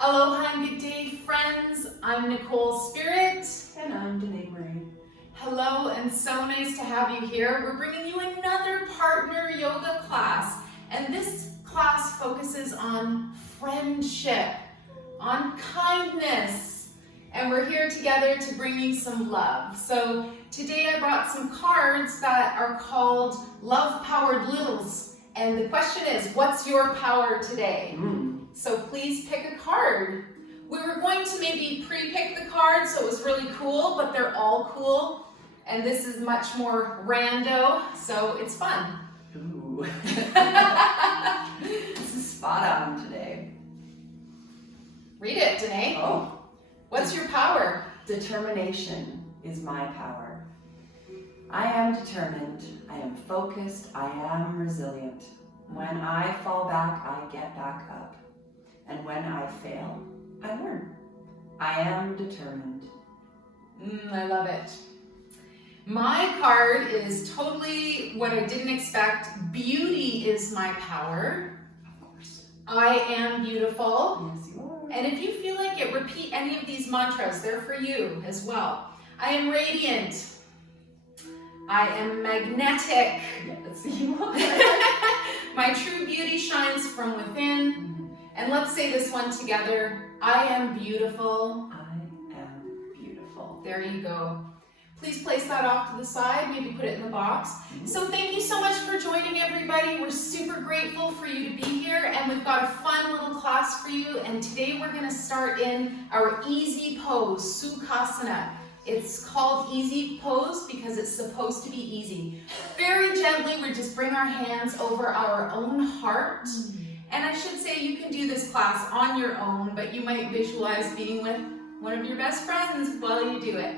Aloha and good day, friends. I'm Nicole Spirit. And I'm Danee Marie. Hello, and so nice to have you here. We're bringing you another partner yoga class, and this class focuses on friendship, on kindness, and we're here together to bring you some love. So today I brought some cards that are called Love-Powered Littles, and the question is, what's your power today? So please pick a card. We were going to maybe pre-pick the cards so it was really cool, but they're all cool. And this is much more rando, so it's fun. Ooh. This is spot on today. Read it, Danee. Oh. What's your power? Determination is my power. I am determined, I am focused, I am resilient. When I fall back, I get back up. And when I fail, I learn. I am determined. I love it. My card is totally what I didn't expect. Beauty is my power. Of course. I am beautiful. Yes, you are. And if you feel like it, repeat any of these mantras. They're for you as well. I am radiant. I am magnetic. Yes, you are. My true beauty shines from within. And let's say this one together. I am beautiful. I am beautiful. There you go. Please place that off to the side, maybe put it in the box. So thank you so much for joining, everybody. We're super grateful for you to be here, and we've got a fun little class for you. And today we're gonna start in our easy pose, Sukhasana. It's called easy pose because it's supposed to be easy. Very gently, we just bring our hands over our own heart. And I should say you can do this class on your own, but you might visualize being with one of your best friends while you do it.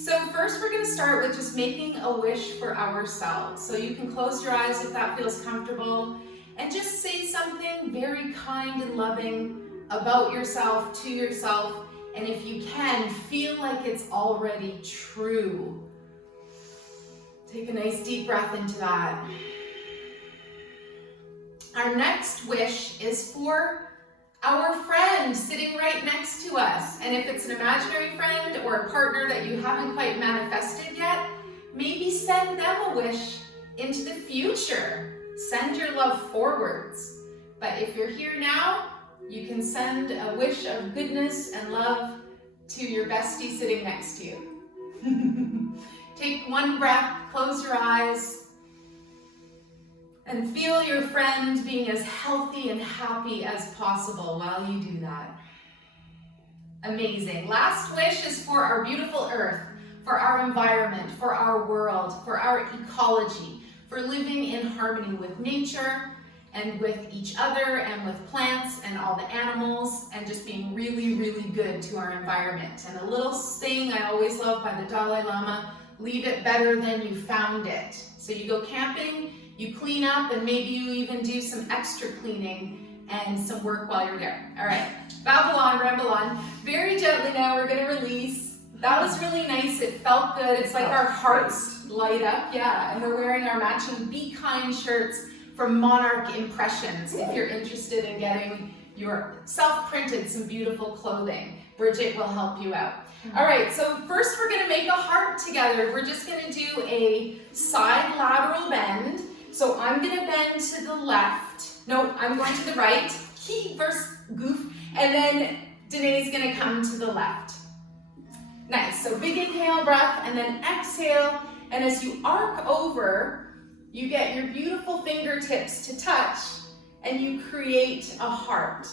So first we're going to start with just making a wish for ourselves. So you can close your eyes if that feels comfortable and just say something very kind and loving about yourself, to yourself. And if you can, feel like it's already true. Take a nice deep breath into that. Our next wish is for our friend sitting right next to us. And if it's an imaginary friend or a partner that you haven't quite manifested yet, maybe send them a wish into the future. Send your love forwards. But if you're here now, you can send a wish of goodness and love to your bestie sitting next to you. Take one breath, close your eyes, and feel your friend being as healthy and happy as possible while you do that. Amazing. Last wish is for our beautiful earth, for our environment, for our world, for our ecology, for living in harmony with nature and with each other and with plants and all the animals, and just being really, really good to our environment. And a little saying I always love by the Dalai Lama, leave it better than you found it. So you go camping, you clean up, and maybe you even do some extra cleaning and some work while you're there. All right, babble on, ramble on. Very gently now, we're gonna release. That was really nice, it felt good. It's like our hearts light up, yeah. And we're wearing our matching Be Kind shirts from Monarch Impressions if you're interested in getting your self-printed some beautiful clothing. Bridget will help you out. All right, so first we're gonna make a heart together. We're just gonna do a side lateral bend. So I'm gonna bend to the left. No, I'm going to the right. First goof. And then Danee's gonna come to the left. Nice, so big inhale breath and then exhale. And as you arc over, you get your beautiful fingertips to touch and you create a heart.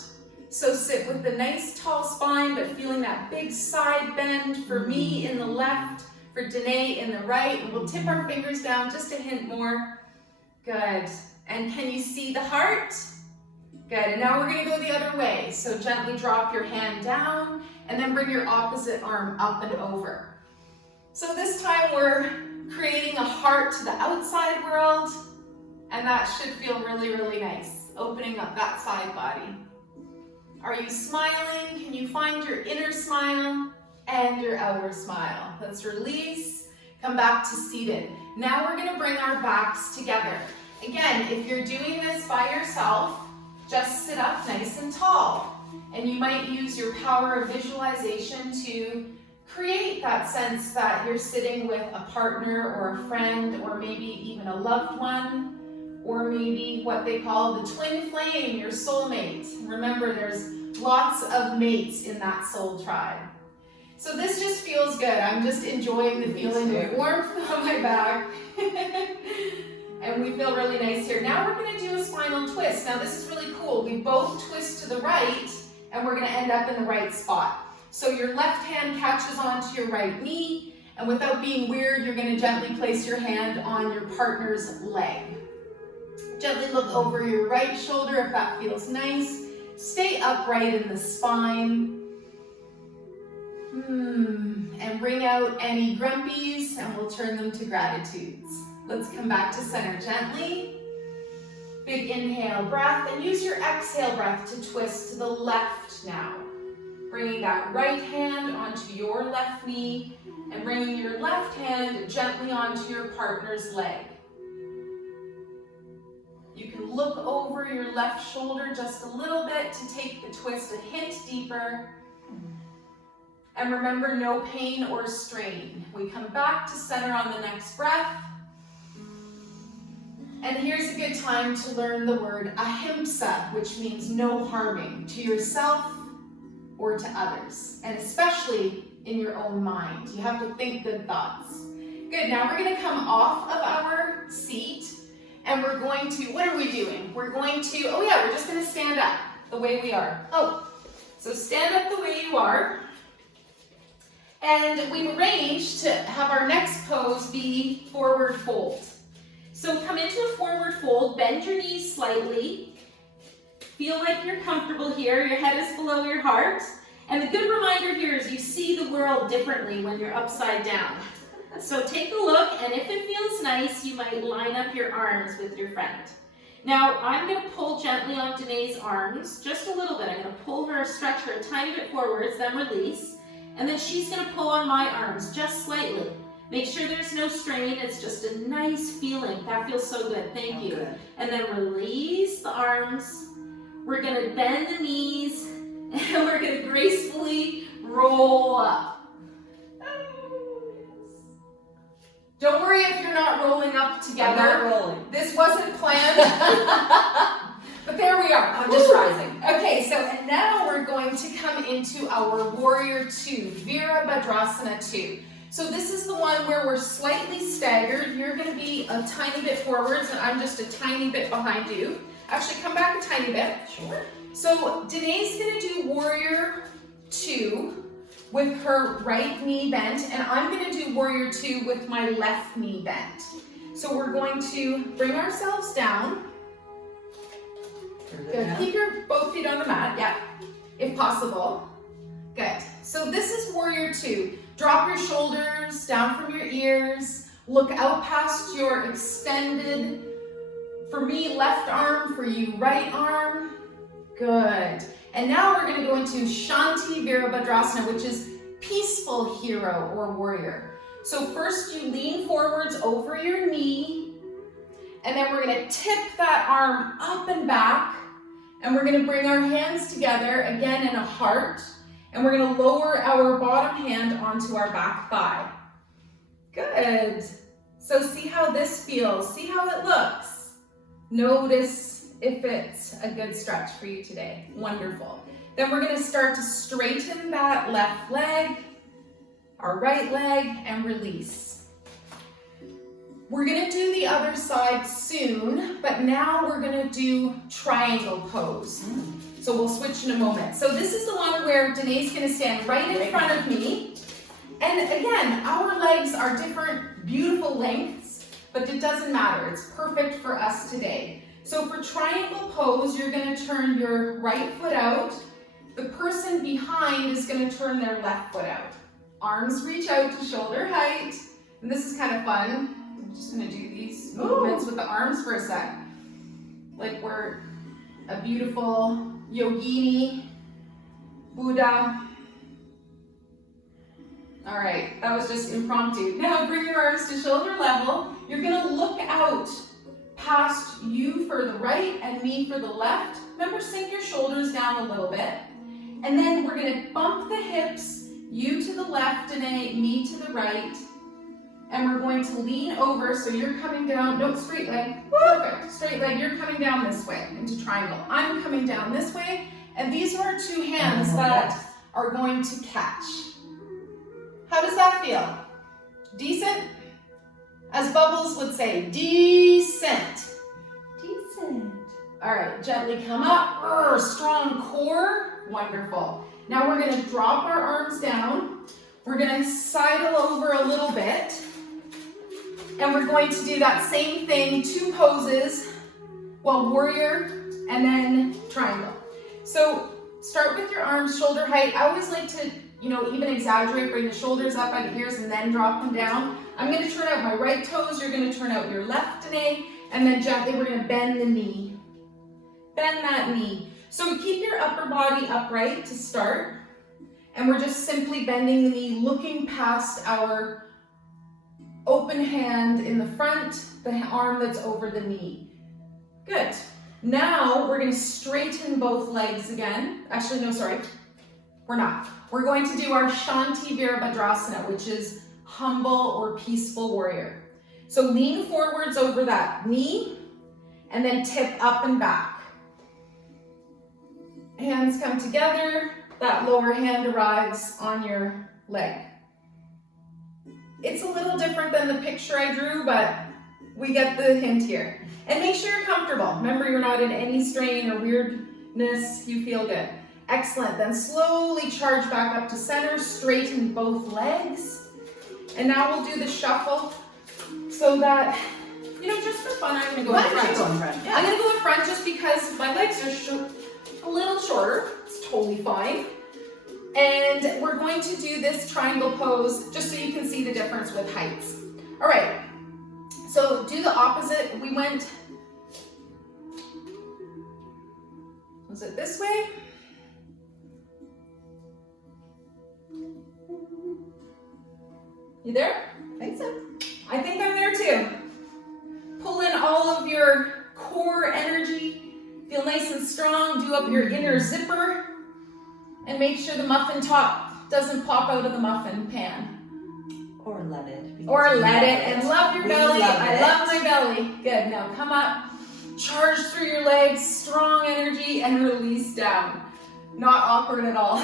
So sit with the nice tall spine, but feeling that big side bend for me in the left, for Danee in the right. And we'll tip our fingers down just a hint more. Good. And can you see the heart? Good. And now we're going to go the other way. So gently drop your hand down and then bring your opposite arm up and over. So this time we're creating a heart to the outside world, and that should feel really, really nice. Opening up that side body. Are you smiling? Can you find your inner smile and your outer smile? Let's release. Come back to seated. Now we're going to bring our backs together. Again, if you're doing this by yourself, just sit up nice and tall. And you might use your power of visualization to create that sense that you're sitting with a partner or a friend or maybe even a loved one, or maybe what they call the twin flame, your soulmate. Remember, there's lots of mates in that soul tribe. So this just feels good. I'm just enjoying the feeling of warmth on my back. And we feel really nice here. Now we're going to do a spinal twist. Now this is really cool. We both twist to the right, and we're going to end up in the right spot. So your left hand catches onto your right knee, and without being weird, you're going to gently place your hand on your partner's leg. Gently look over your right shoulder if that feels nice. Stay upright in the spine. And bring out any grumpies, and we'll turn them to gratitudes. Let's come back to center gently. Big inhale breath, and use your exhale breath to twist to the left now. Bringing that right hand onto your left knee, and bringing your left hand gently onto your partner's leg. You can look over your left shoulder just a little bit to take the twist a hint deeper. And remember, no pain or strain. We come back to center on the next breath. And here's a good time to learn the word ahimsa, which means no harming to yourself or to others, and especially in your own mind. You have to think good thoughts. Good, now we're gonna come off of our seat, and we're going to, what are we doing? We're going to, we're just gonna stand up the way we are. So stand up the way you are. And we've arranged to have our next pose be forward fold. So come into a forward fold, bend your knees slightly. Feel like you're comfortable here, your head is below your heart. And the good reminder here is you see the world differently when you're upside down. So take a look, and if it feels nice, you might line up your arms with your friend. Now, I'm going to pull gently on Danee's arms, just a little bit. I'm going to pull her, stretch her a tiny bit forwards, then release. And then she's going to pull on my arms just slightly. Make sure there's no strain. It's just a nice feeling. That feels so good. Thank you. Good. And then release the arms. We're going to bend the knees, and we're going to gracefully roll up. Don't worry if you're not rolling up together. I'm not rolling. This wasn't planned. But there we are. I'm just rising. Okay, and now we're going to come into our Warrior 2, Vrikshasana 2. So this is the one where we're slightly staggered. You're going to be a tiny bit forwards, and I'm just a tiny bit behind you. Actually, come back a tiny bit. Sure. So Danee's going to do Warrior 2 with her right knee bent, and I'm going to do Warrior 2 with my left knee bent. So we're going to bring ourselves down. Good. Keep your both feet on the mat, if possible. Good. So this is Warrior 2. Drop your shoulders down from your ears. Look out past your extended, for me, left arm, for you, right arm. Good. And now we're going to go into Shanti Virabhadrasana, which is peaceful hero or warrior. So first you lean forwards over your knee, and then we're going to tip that arm up and back, and we're going to bring our hands together, again in a heart, and we're going to lower our bottom hand onto our back thigh. Good. So see how this feels. See how it looks. Notice if it's a good stretch for you today. Wonderful. Then we're going to start to straighten that left leg, our right leg, and release. We're going to do the other side soon, but now we're going to do triangle pose. So we'll switch in a moment. So this is the one where Danee's going to stand right in front of me. And again, our legs are different, beautiful lengths, but it doesn't matter. It's perfect for us today. So for triangle pose, you're going to turn your right foot out. The person behind is going to turn their left foot out. Arms reach out to shoulder height. And this is kind of fun. I'm just going to do these movements with the arms for a sec. Like we're a beautiful yogini, Buddha. All right, that was just impromptu. Now bring your arms to shoulder level. You're going to look out past you for the right and me for the left. Remember, sink your shoulders down a little bit. And then we're gonna bump the hips, you to the left, Danee, me to the right. And we're going to lean over, so you're coming down, no, straight leg, perfect, straight leg, you're coming down this way into triangle. I'm coming down this way, and these are our two hands that are going to catch. How does that feel? Decent? As Bubbles would say, decent. Decent. All right, gently come up, strong core, wonderful. Now we're gonna drop our arms down. We're gonna sidle over a little bit. And we're going to do that same thing, 2 poses, well, warrior and then triangle. So start with your arms shoulder height. I always like to, even exaggerate, bring the shoulders up by the ears and then drop them down. I'm gonna turn out my right toes, you're gonna turn out your left, Danee, and then gently we're gonna bend the knee. Bend that knee. So keep your upper body upright to start. And we're just simply bending the knee, looking past our open hand in the front, the arm that's over the knee. Good. Now we're going to straighten both legs again. Actually, no, sorry. We're not. We're going to do our Shanti Virabhadrasana, which is humble or peaceful warrior. So lean forwards over that knee and then tip up and back. Hands come together. That lower hand arrives on your leg. It's a little different than the picture I drew, but we get the hint here. And make sure you're comfortable. Remember, you're not in any strain or weirdness. You feel good. Excellent. Then slowly charge back up to center. Straighten both legs. And now we'll do the shuffle so that, just for fun, I'm going to go in front. Yeah. I'm going to go in front just because my legs are a little shorter. It's totally fine. And we're going to do this triangle pose just so you can see the difference with heights. All right, so do the opposite. We went, was it this way? You there? I think so. I think I'm there too. Pull in all of your core energy. Feel nice and strong. Do up your inner zipper. And make sure the muffin top doesn't pop out of the muffin pan. Or let it. Or let it. And love your belly. I love my belly. Good. Now come up. Charge through your legs. Strong energy. And release down. Not awkward at all.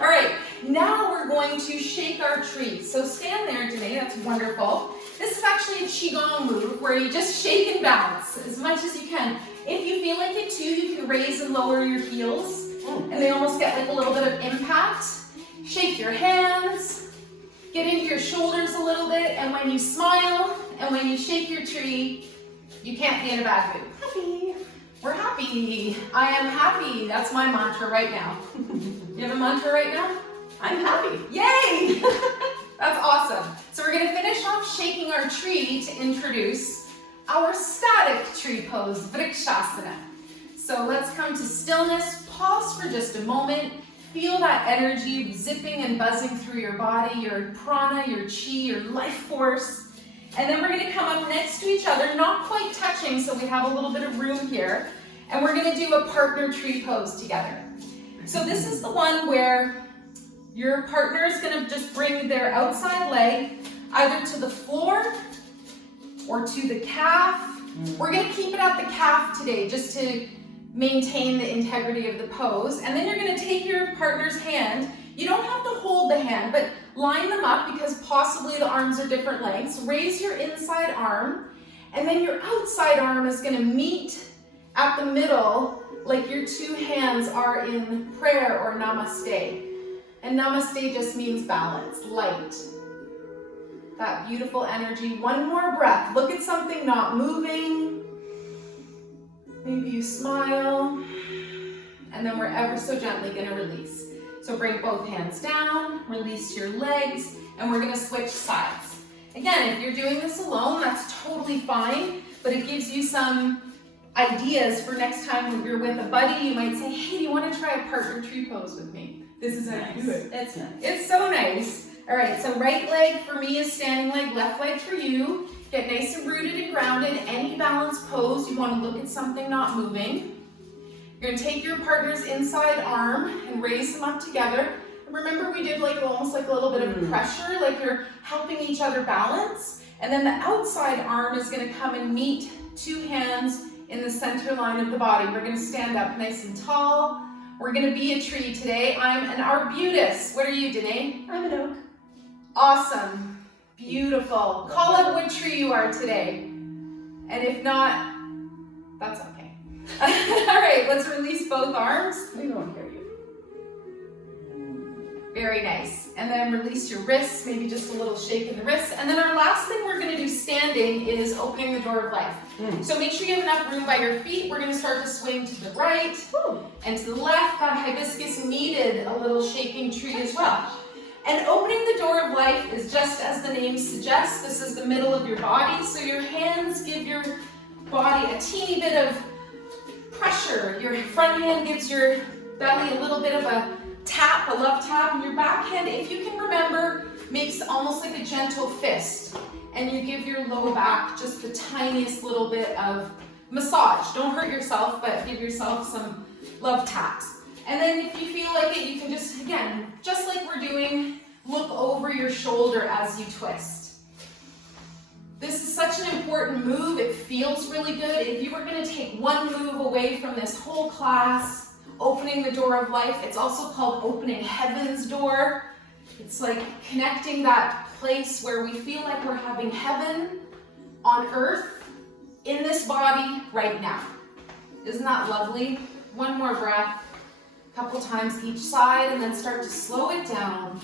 All right. Now we're going to shake our tree. So stand there, Danee. That's wonderful. This is actually a Qigong move where you just shake and bounce as much as you can. If you feel like it too, you can raise and lower your heels. And they almost get like a little bit of impact. Shake your hands, get into your shoulders a little bit, and when you smile and when you shake your tree, you can't be in a bad mood. Happy. We're happy. I am happy. That's my mantra right now. You have a mantra right now? I'm happy. Yay! That's awesome. So we're going to finish off shaking our tree to introduce our static tree pose, Vrikshasana. So let's come to stillness. Pause for just a moment. Feel that energy zipping and buzzing through your body, your prana, your chi, your life force. And then we're going to come up next to each other, not quite touching, so we have a little bit of room here. And we're going to do a partner tree pose together. So this is the one where your partner is going to just bring their outside leg either to the floor or to the calf. We're going to keep it at the calf today just to maintain the integrity of the pose. And then you're going to take your partner's hand. You don't have to hold the hand, but line them up because possibly the arms are different lengths. Raise your inside arm, and then your outside arm is going to meet at the middle like your two hands are in prayer or namaste. And namaste just means balance, light. That beautiful energy. One more breath. Look at something not moving. Maybe you smile, and then we're ever so gently going to release. So bring both hands down, release your legs, and we're going to switch sides. Again, if you're doing this alone, that's totally fine, but it gives you some ideas for next time when you're with a buddy. You might say, hey, do you want to try a partner tree pose with me? This is how you do it. It's nice. It's so nice. All right, so right leg for me is standing leg, left leg for you. Get nice and rooted and grounded. Any balanced pose, you want to look at something not moving. You're going to take your partner's inside arm and raise them up together. And remember, we did like almost like a little bit of pressure, like you're helping each other balance. And then the outside arm is going to come and meet two hands in the center line of the body. We're going to stand up nice and tall. We're going to be a tree today. I'm an arbutus. What are you, Danee? I'm an oak. Awesome. Beautiful. Call out what tree you are today. And if not, that's okay. All right, let's release both arms. We won't hear you. Very nice. And then release your wrists, maybe just a little shake in the wrists. And then our last thing we're going to do standing is opening the door of life. So make sure you have enough room by your feet. We're going to start to swing to the right and to the left. That hibiscus needed a little shaking tree as well. And opening the door of life is just as the name suggests. This is the middle of your body. So your hands give your body a teeny bit of pressure. Your front hand gives your belly a little bit of a tap, a love tap, and your back hand, if you can remember, makes almost like a gentle fist. And you give your low back just the tiniest little bit of massage. Don't hurt yourself, but give yourself some love taps. And then if you feel like it, you can just, again, just like we're doing, look over your shoulder as you twist. This is such an important move. It feels really good. If you were going to take one move away from this whole class, opening the door of life, it's also called opening heaven's door. It's like connecting that place where we feel like we're having heaven on earth in this body right now. Isn't that lovely? One more breath, a couple times each side, and then start to slow it down.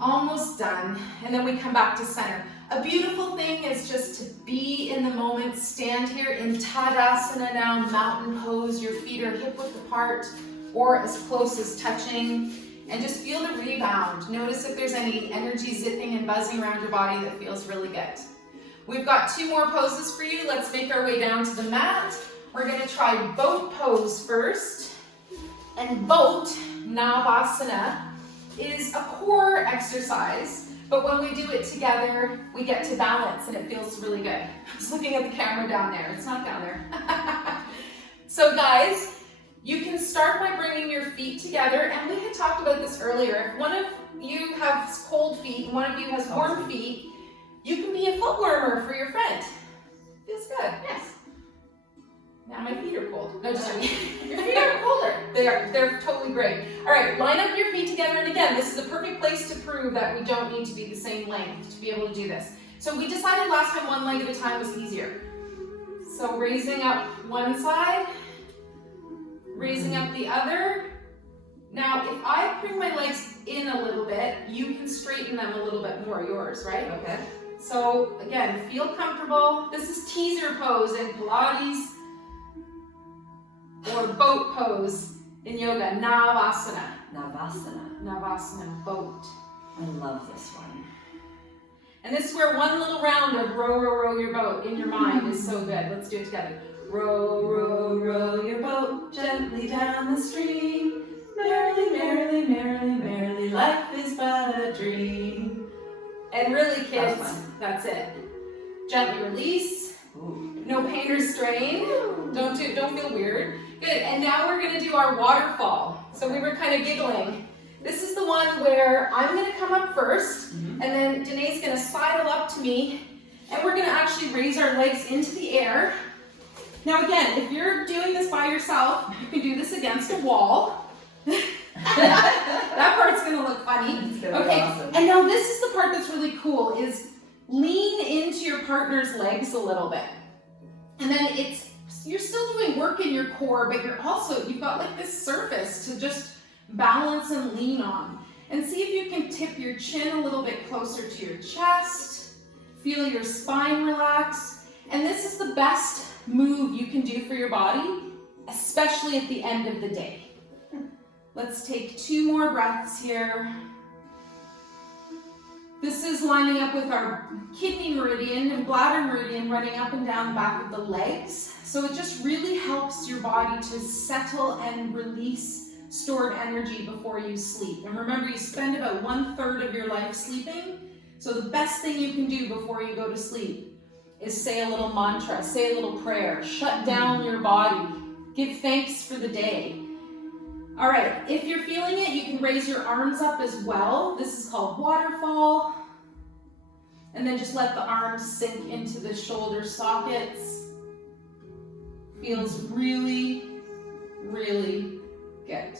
Almost done. And then we come back to center. A beautiful thing is just to be in the moment. Stand here in Tadasana now, mountain pose. Your feet are hip width apart or as close as touching. And just feel the rebound. Notice if there's any energy zipping and buzzing around your body that feels really good. We've got two more poses for you. Let's make our way down to the mat. We're going to try boat pose first. And boat, Navasana, is a core exercise. But when we do it together, we get to balance and it feels really good. I was looking at the camera down there. It's not down there. So guys, you can start by bringing your feet together. And we had talked about this earlier. If one of you has cold feet and one of you has warm feet, you can be a foot warmer for your friend. Feels good. Yes. Now my feet are cold. No, just kidding. Your feet are colder. They're totally great. All right, line up your feet together. And again, this is a perfect place to prove that we don't need to be the same length to be able to do this. So we decided last time one leg at a time was easier. So raising up one side, raising up the other. Now, if I bring my legs in a little bit, you can straighten them a little bit more, yours, right? Okay. So again, feel comfortable. This is teaser pose in Pilates, or boat pose in yoga, Navasana. Navasana. Navasana, boat. I love this one. And this is where one little round of row, row, row your boat in your mind is so good. Let's do it together. Row, row, row your boat gently down the stream. Merrily, merrily, merrily, merrily, life is but a dream. And really, kids, that's it. Gently release. Ooh. No pain or strain. Don't feel weird. Good, and now we're gonna do our waterfall. So we were kind of giggling. This is the one where I'm gonna come up first, and then Danee's gonna sidle up to me, and we're gonna actually raise our legs into the air. Now again, if you're doing this by yourself, you can do this against a wall. That part's gonna look funny. Okay, awesome. And now this is the part that's really cool, is lean into your partner's legs a little bit. And then you're still doing work in your core, but you've got like this surface to just balance and lean on. And see if you can tip your chin a little bit closer to your chest. Feel your spine relax. And this is the best move you can do for your body, especially at the end of the day. Let's take 2 more breaths here. This is lining up with our kidney meridian and bladder meridian running up and down the back of the legs. So it just really helps your body to settle and release stored energy before you sleep. And remember, you spend about 1/3 of your life sleeping. So the best thing you can do before you go to sleep is say a little mantra, say a little prayer, shut down your body, give thanks for the day. All right, if you're feeling it, you can raise your arms up as well. This is called waterfall. And then just let the arms sink into the shoulder sockets. Feels really, really good.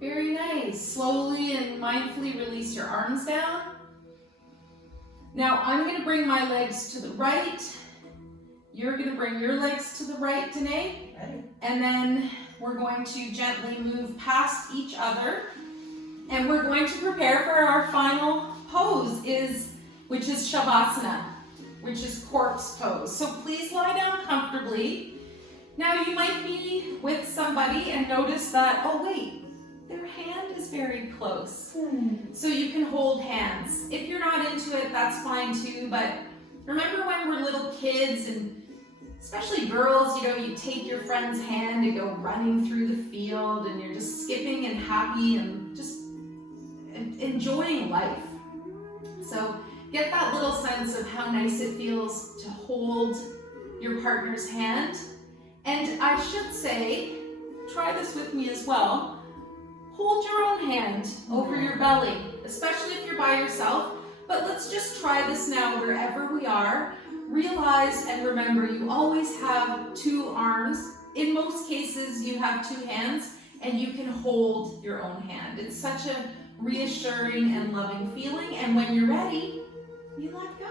Very nice. Slowly and mindfully release your arms down. Now I'm going to bring my legs to the right. You're going to bring your legs to the right, Danee. Ready. And then we're going to gently move past each other. And we're going to prepare for our final pose, which is Shavasana, which is corpse pose. So please lie down comfortably. Now you might be with somebody and notice that, oh wait, their hand is very close. So you can hold hands. If you're not into it, that's fine too, but remember when we're little kids, and especially girls, you take your friend's hand and go running through the field and you're just skipping and happy and just enjoying life. So get that little sense of how nice it feels to hold your partner's hand. And I should say, try this with me as well. Hold your own hand over your belly, especially if you're by yourself. But let's just try this now wherever we are. Realize and remember you always have two arms. In most cases, you have two hands and you can hold your own hand. It's such a reassuring and loving feeling. And when you're ready, you let go.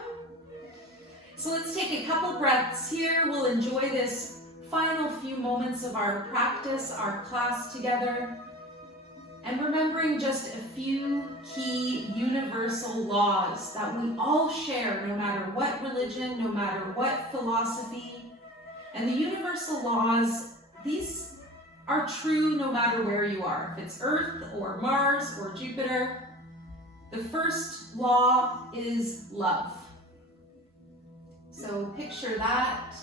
So let's take a couple breaths here. We'll enjoy this final few moments of our practice, our class together. And remembering just a few key universal laws that we all share, no matter what religion, no matter what philosophy. And the universal laws, these are true no matter where you are. If it's Earth or Mars or Jupiter. The first law is love. So picture that,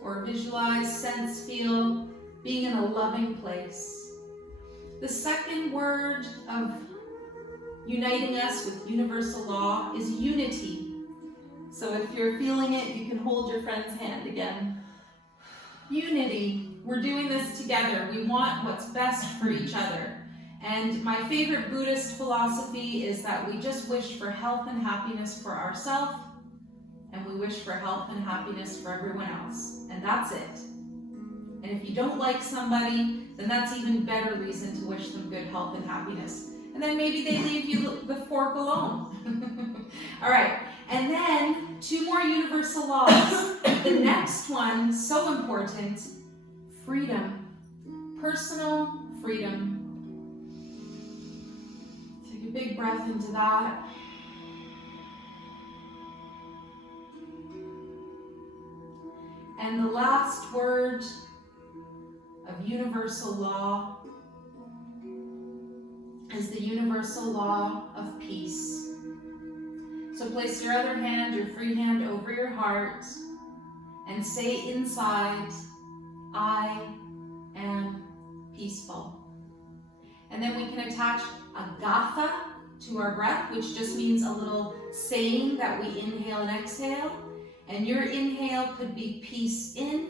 or visualize, sense, feel being in a loving place. The second word of uniting us with universal law is unity. So if you're feeling it, you can hold your friend's hand again. Unity. We're doing this together. We want what's best for each other. And my favorite Buddhist philosophy is that we just wish for health and happiness for ourselves, and we wish for health and happiness for everyone else. And that's it. And if you don't like somebody, then that's even better reason to wish them good health and happiness. And then maybe they leave you the fork alone. All right, and then two more universal laws. The next one, so important, freedom. Personal freedom. Take a big breath into that. And the last word of universal law is the universal law of peace. So place your other hand, your free hand, over your heart and say inside, I am peaceful. And then we can attach a gatha to our breath, which just means a little saying that we inhale and exhale. And your inhale could be peace in,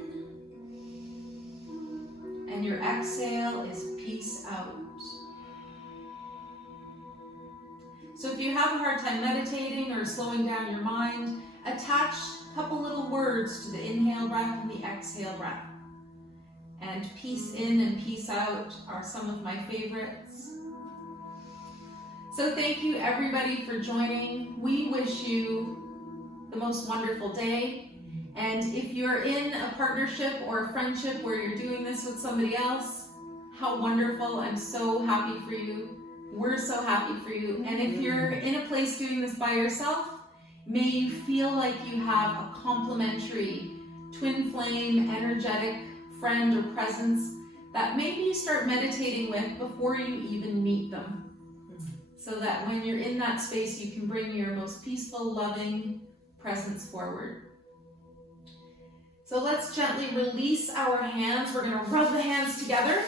and your exhale is peace out. So if you have a hard time meditating or slowing down your mind, attach a couple little words to the inhale breath and the exhale breath. And peace in and peace out are some of my favorites. So thank you everybody for joining. We wish you the most wonderful day. And if you're in a partnership or a friendship where you're doing this with somebody else, how wonderful. I'm so happy for you. We're so happy for you. And if you're in a place doing this by yourself, may you feel like you have a complementary, twin flame, energetic friend or presence that maybe you start meditating with before you even meet them. So that when you're in that space, you can bring your most peaceful, loving presence forward. So let's gently release our hands. We're going to rub the hands together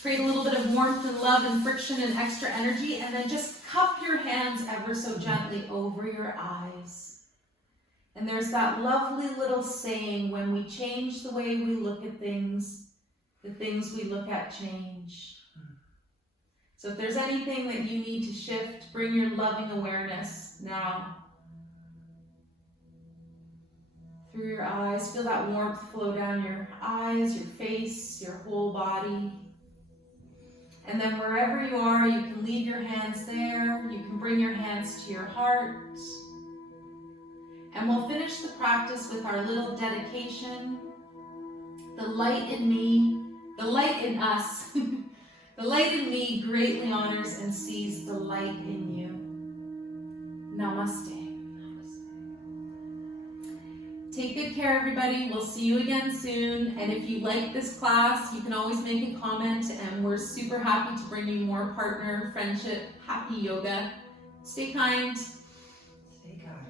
Create a little bit of warmth and love and friction and extra energy, and then just cup your hands ever so gently over your eyes. And there's that lovely little saying, when we change the way we look at things, the things we look at change. So if there's anything that you need to shift, bring your loving awareness now. Through your eyes, feel that warmth flow down your eyes, your face, your whole body. And then wherever you are, you can leave your hands there. You can bring your hands to your heart. And we'll finish the practice with our little dedication. The light in me, the light in us, the light in me greatly honors and sees the light in you. Namaste. Take good care, everybody. We'll see you again soon. And if you like this class, you can always make a comment, and we're super happy to bring you more partner, friendship, happy yoga. Stay kind.